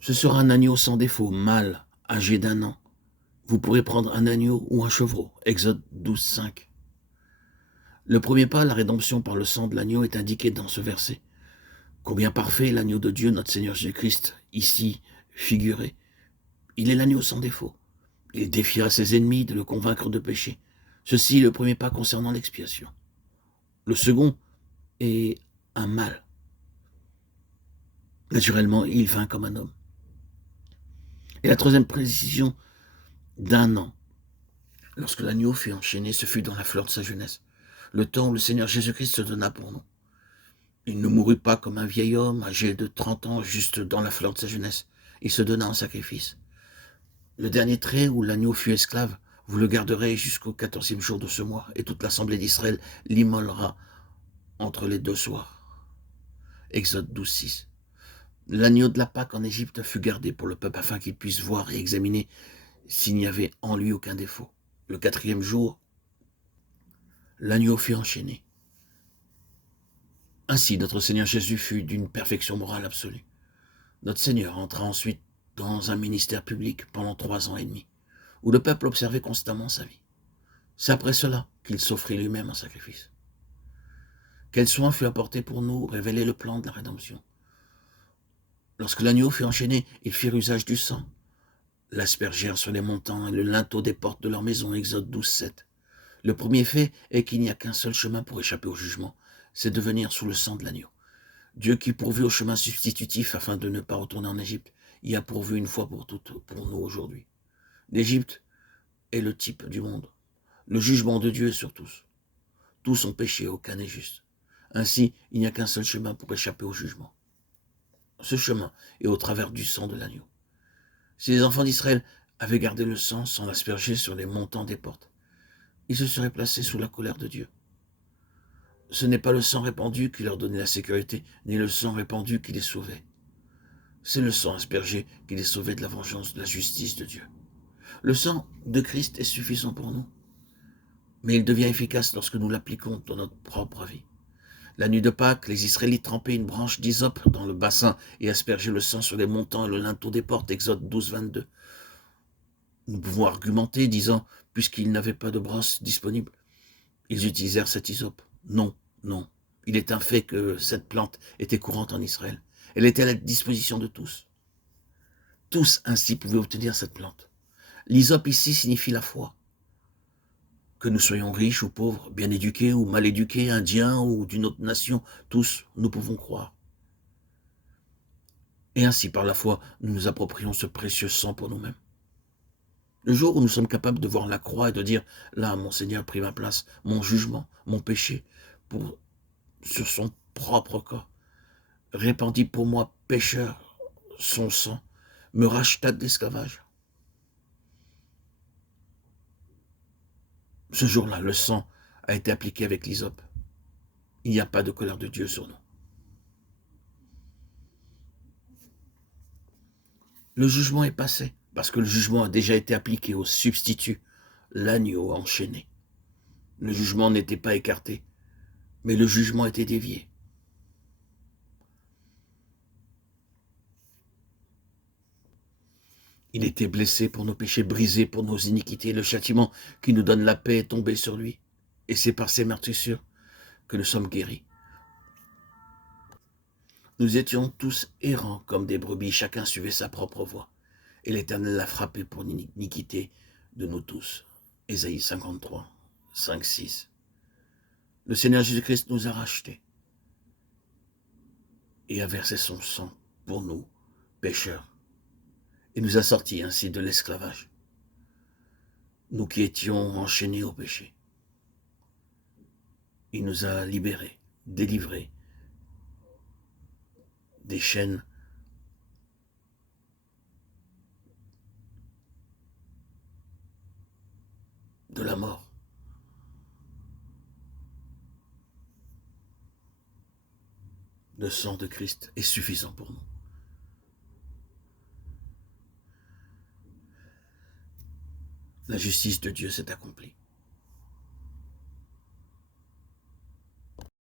Ce sera un agneau sans défaut, mâle, âgé d'1 an. Vous pourrez prendre un agneau ou un chevreau. Exode 12, 5. Le premier pas, la rédemption par le sang de l'agneau, est indiqué dans ce verset. Combien parfait l'agneau de Dieu, notre Seigneur Jésus-Christ, ici figuré. Il est l'agneau sans défaut. Il défiera ses ennemis de le convaincre de péché. Ceci est le premier pas concernant l'expiation. Le second est un mâle. Naturellement, il vint comme un homme. Et la troisième précision, d'1 an. Lorsque l'agneau fut enchaîné, ce fut dans la fleur de sa jeunesse, le temps où le Seigneur Jésus-Christ se donna pour nous. Il ne mourut pas comme un vieil homme âgé de 30 ans, juste dans la fleur de sa jeunesse. Il se donna en sacrifice. Le dernier trait où l'agneau fut esclave, vous le garderez jusqu'au 14e jour de ce mois, et toute l'assemblée d'Israël l'immolera entre les deux soirs. Exode 12, 6. L'agneau de la Pâque en Égypte fut gardé pour le peuple afin qu'il puisse voir et examiner s'il n'y avait en lui aucun défaut. Le 4e jour, l'agneau fut enchaîné. Ainsi, notre Seigneur Jésus fut d'une perfection morale absolue. Notre Seigneur entra ensuite dans un ministère public pendant 3 ans et demi, où le peuple observait constamment sa vie. C'est après cela qu'il s'offrit lui-même en sacrifice. Quel soin fut apporté pour nous révéler le plan de la rédemption. Lorsque l'agneau fut enchaîné, ils firent usage du sang, l'aspergèrent sur les montants et le linteau des portes de leur maison, Exode 12, 7. Le premier fait est qu'il n'y a qu'un seul chemin pour échapper au jugement, c'est de venir sous le sang de l'agneau. Dieu qui pourvut au chemin substitutif afin de ne pas retourner en Égypte, y a pourvu une fois pour toutes pour nous aujourd'hui. L'Égypte est le type du monde. Le jugement de Dieu est sur tous. Tous ont péché, aucun n'est juste. Ainsi, il n'y a qu'un seul chemin pour échapper au jugement. Ce chemin est au travers du sang de l'agneau. Si les enfants d'Israël avaient gardé le sang sans l'asperger sur les montants des portes, ils se seraient placés sous la colère de Dieu. Ce n'est pas le sang répandu qui leur donnait la sécurité, ni le sang répandu qui les sauvait. C'est le sang aspergé qui les sauvait de la vengeance, de la justice de Dieu. Le sang de Christ est suffisant pour nous, mais il devient efficace lorsque nous l'appliquons dans notre propre vie. La nuit de Pâques, les Israélites trempaient une branche d'hysope dans le bassin et aspergeaient le sang sur les montants et le linteau des portes, Exode 12, 22. Nous pouvons argumenter, disant, puisqu'ils n'avaient pas de brosse disponible, ils utilisèrent cette hysope. Non, non. Il est un fait que cette plante était courante en Israël. Elle était à la disposition de tous. Tous ainsi pouvaient obtenir cette plante. L'hysope ici signifie la foi. Que nous soyons riches ou pauvres, bien éduqués ou mal éduqués, indiens ou d'une autre nation, tous nous pouvons croire. Et ainsi, par la foi, nous nous approprions ce précieux sang pour nous-mêmes. Le jour où nous sommes capables de voir la croix et de dire « Là, mon Seigneur a pris ma place, mon jugement, mon péché, sur son propre corps, répandit pour moi, pécheur, son sang, me racheta de l'esclavage. » Ce jour-là, le sang a été appliqué avec l'hysope. Il n'y a pas de colère de Dieu sur nous. Le jugement est passé, parce que le jugement a déjà été appliqué au substitut, l'agneau enchaîné. Le jugement n'était pas écarté, mais le jugement était dévié. Il était blessé pour nos péchés, brisé pour nos iniquités. Le châtiment qui nous donne la paix est tombé sur lui. Et c'est par ses meurtrissures que nous sommes guéris. Nous étions tous errants comme des brebis, chacun suivait sa propre voie. Et l'Éternel l'a frappé pour l'iniquité de nous tous. Ésaïe 53, 5, 6. Le Seigneur Jésus-Christ nous a rachetés et a versé son sang pour nous, pécheurs, et nous a sortis ainsi de l'esclavage, nous qui étions enchaînés au péché. Il nous a libérés, délivrés des chaînes de la mort. Le sang de Christ est suffisant pour nous. La justice de Dieu s'est accomplie.